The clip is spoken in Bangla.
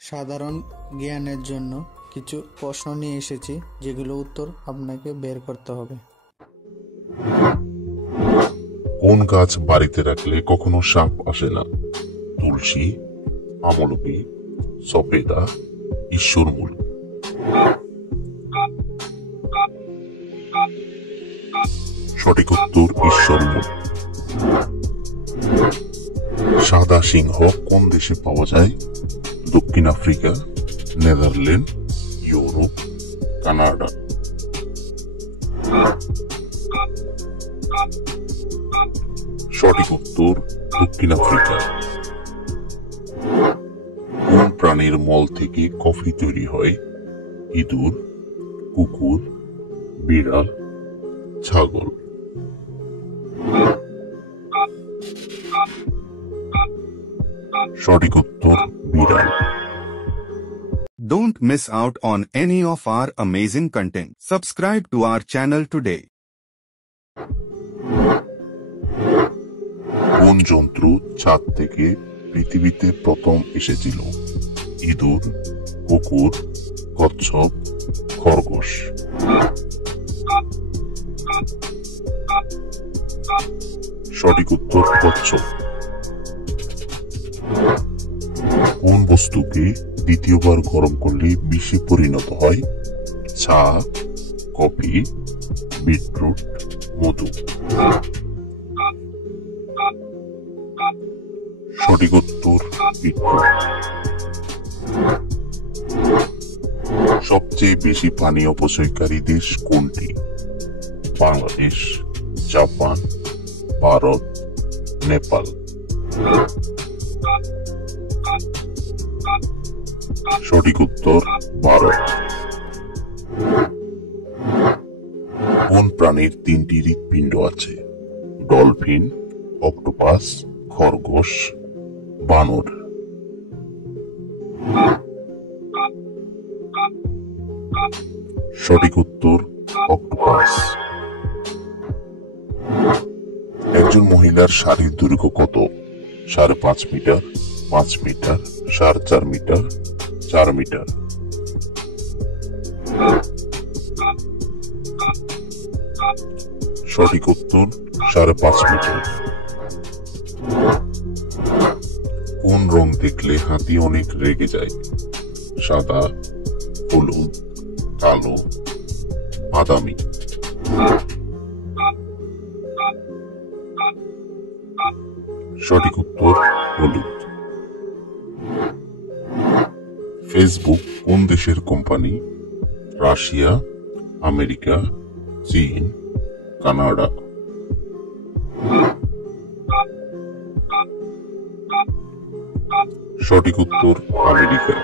সাধারণ জ্ঞানের জন্য কিছু প্রশ্ন নিয়ে এসেছি, যেগুলো উত্তর আপনাকে বের করতে হবে। কোন গাছ বাড়িতে রাখলে কখনো সাপ আসে না? তুলসী, আমলকি, সফেদা, ঈশ্বরমূল। সঠিক উত্তর ঈশ্বরমূল। সাদা সিংহ কোন দেশে পাওয়া যায়? দক্ষিণ আফ্রিকা, নেদারল্যান্ড, ইউরোপ, কানাডা। সঠিক উত্তর দক্ষিণ আফ্রিকা। কোন প্রাণীর মল থেকে কফি তৈরি হয়? ইঁদুর, কুকুর, বিড়াল, ছাগল। সঠিক উত্তর বিড়াল। Don't miss out on any of our amazing content. Subscribe to our channel today. কোন জন্তু ছাদ থেকে পৃথিবীতে প্রথম এসেছিল? ইঁদুর, কুকুর, কচ্ছপ, খরগোশ। সঠিক উত্তর কচ্ছপ। কোন বস্তুকে দ্বিতীয়বার গরম করলে বিষে পরিণত হয়? চা, কফি, বিটরুট, মধু। সঠিক উত্তর বিটরুট। সবচেয়ে বেশি পানি অপচয়কারী দেশ কোনটি? বাংলাদেশ, জাপান, ভারত, নেপাল। সঠিক উত্তর ভারত। কোন প্রাণীর 3টি হৃৎপিণ্ড আছে? ডলফিন, অক্টোপাস, খরগোশ, বানর। সঠিক উত্তর অক্টোপাস। একজন মহিলার শাড়ির দৈর্ঘ্য কত? 5.5 মিটার, 5 মিটার, 4.5 মিটার, 4 মিটার। সঠিক উত্তর 5.5 মিটার। কোন রং দেখলে হাতি অনেক রেগে যায়? সাদা, হলুদ, কালো, বাদামি। সঠিক উত্তর হলুদ। ফেসবুক কোন দেশের কোম্পানি? রাশিয়া, আমেরিকা, চীন, কানাডা। সঠিক উত্তর আমেরিকা।